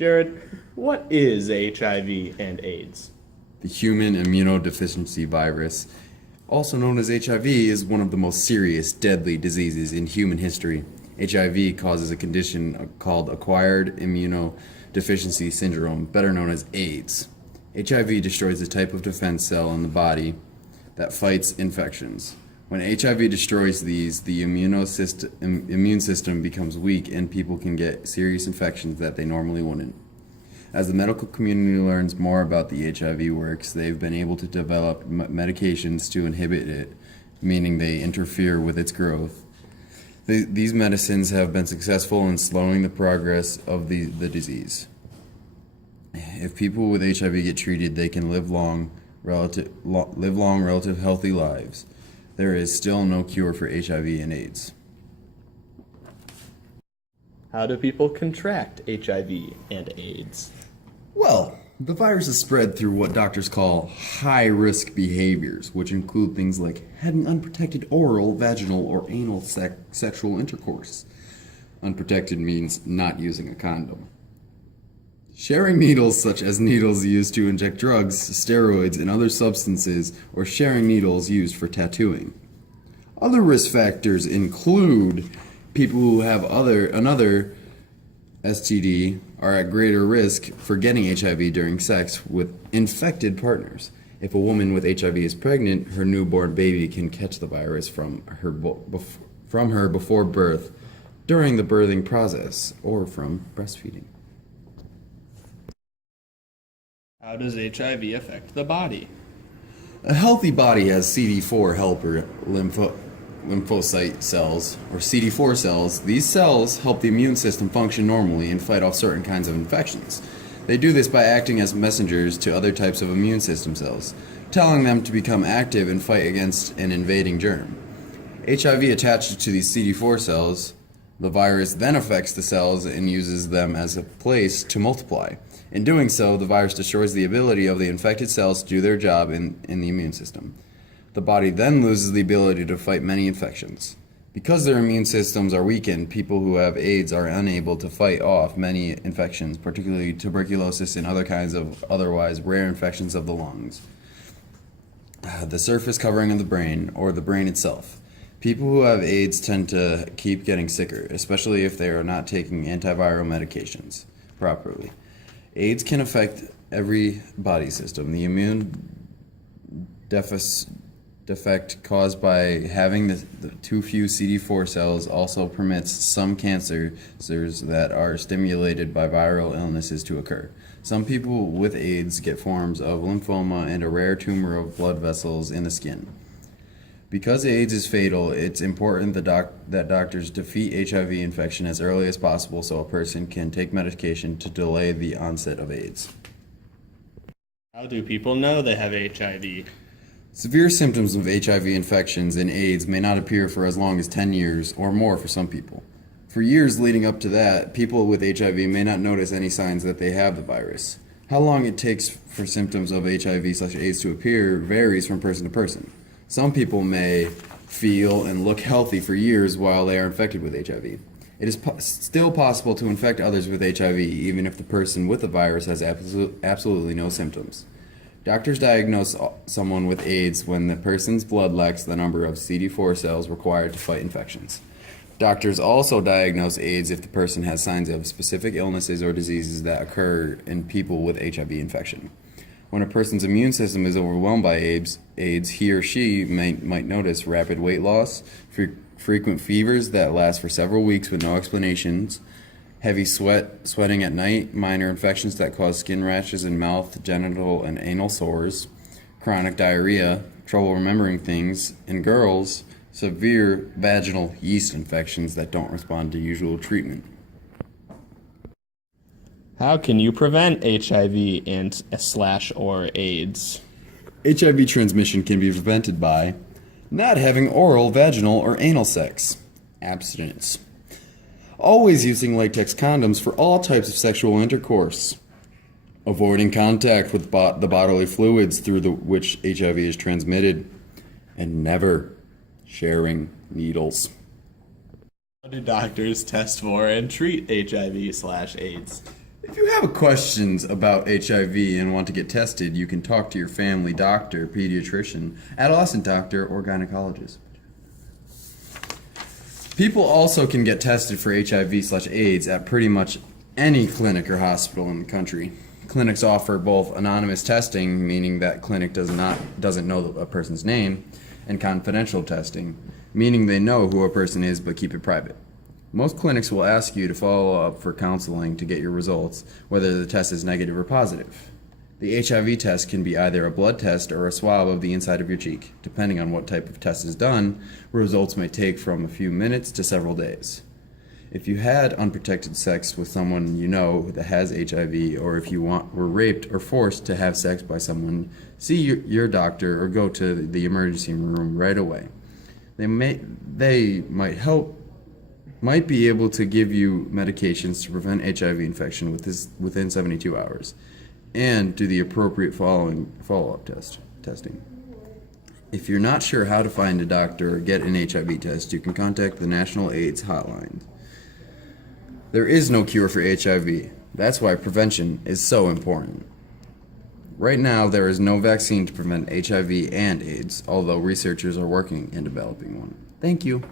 Jared, what is HIV and AIDS? The human immunodeficiency virus, also known as HIV, is one of the most serious, deadly diseases in human history. HIV causes a condition called acquired immunodeficiency syndrome, better known as AIDS. HIV destroys the type of defense cell in the body that fights infections. When HIV destroys these, the immune system becomes weak and people can get serious infections that they normally wouldn't. As the medical community learns more about the HIV works, they've been able to develop medications to inhibit it, meaning they interfere with its growth. These medicines have been successful in slowing the progress of the disease. If people with HIV get treated, they can live long, relative healthy lives. There is still no cure for HIV and AIDS. How do people contract HIV and AIDS? Well, the virus is spread through what doctors call high-risk behaviors, which include things like having unprotected oral, vaginal, or anal sexual intercourse. Unprotected means not using a condom. Sharing needles, such as needles used to inject drugs, steroids, and other substances, or sharing needles used for tattooing. Other risk factors include people who have another STD are at greater risk for getting HIV during sex with infected partners. If a woman with HIV is pregnant, her newborn baby can catch the virus from her before birth, during the birthing process, or from breastfeeding. How does HIV affect the body? A healthy body has CD4 helper lymphocyte cells, or CD4 cells. These cells help the immune system function normally and fight off certain kinds of infections. They do this by acting as messengers to other types of immune system cells, telling them to become active and fight against an invading germ. HIV attaches to these CD4 cells. The virus then affects the cells and uses them as a place to multiply. In doing so, the virus destroys the ability of the infected cells to do their job in the immune system. The body then loses the ability to fight many infections. Because their immune systems are weakened, people who have AIDS are unable to fight off many infections, particularly tuberculosis and other kinds of otherwise rare infections of the lungs. The surface covering of the brain, or the brain itself. People who have AIDS tend to keep getting sicker, especially if they are not taking antiviral medications properly. AIDS can affect every body system. The immune defect caused by having the too few CD4 cells also permits some cancers that are stimulated by viral illnesses to occur. Some people with AIDS get forms of lymphoma and a rare tumor of blood vessels in the skin. Because AIDS is fatal, it's important that doctors defeat HIV infection as early as possible so a person can take medication to delay the onset of AIDS. How do people know they have HIV? Severe symptoms of HIV infections and AIDS may not appear for as long as 10 years or more for some people. For years leading up to that, people with HIV may not notice any signs that they have the virus. How long it takes for symptoms of HIV/AIDS to appear varies from person to person. Some people may feel and look healthy for years while they are infected with HIV. It is still possible to infect others with HIV even if the person with the virus has absolutely no symptoms. Doctors diagnose someone with AIDS when the person's blood lacks the number of CD4 cells required to fight infections. Doctors also diagnose AIDS if the person has signs of specific illnesses or diseases that occur in people with HIV infection. When a person's immune system is overwhelmed by AIDS, he or she might notice rapid weight loss, frequent fevers that last for several weeks with no explanations, heavy sweating at night, minor infections that cause skin rashes in mouth, genital, and anal sores, chronic diarrhea, trouble remembering things, and girls, severe vaginal yeast infections that don't respond to usual treatment. How can you prevent HIV and/or AIDS? HIV transmission can be prevented by not having oral, vaginal, or anal sex, abstinence, always using latex condoms for all types of sexual intercourse, avoiding contact with the bodily fluids through which HIV is transmitted, and never sharing needles. How do doctors test for and treat HIV/AIDS? If you have questions about HIV and want to get tested, you can talk to your family doctor, pediatrician, adolescent doctor, or gynecologist. People also can get tested for HIV/AIDS at pretty much any clinic or hospital in the country. Clinics offer both anonymous testing, meaning that clinic doesn't know a person's name, and confidential testing, meaning they know who a person is but keep it private. Most clinics will ask you to follow up for counseling to get your results, whether the test is negative or positive. The HIV test can be either a blood test or a swab of the inside of your cheek. Depending on what type of test is done, results may take from a few minutes to several days. If you had unprotected sex with someone you know that has HIV, or if you were raped or forced to have sex by someone, see your doctor or go to the emergency room right away. They might be able to give you medications to prevent HIV infection within 72 hours, and do the appropriate follow-up testing. If you're not sure how to find a doctor or get an HIV test, you can contact the National AIDS Hotline. There is no cure for HIV. That's why prevention is so important. Right now, there is no vaccine to prevent HIV and AIDS, although researchers are working in developing one. Thank you.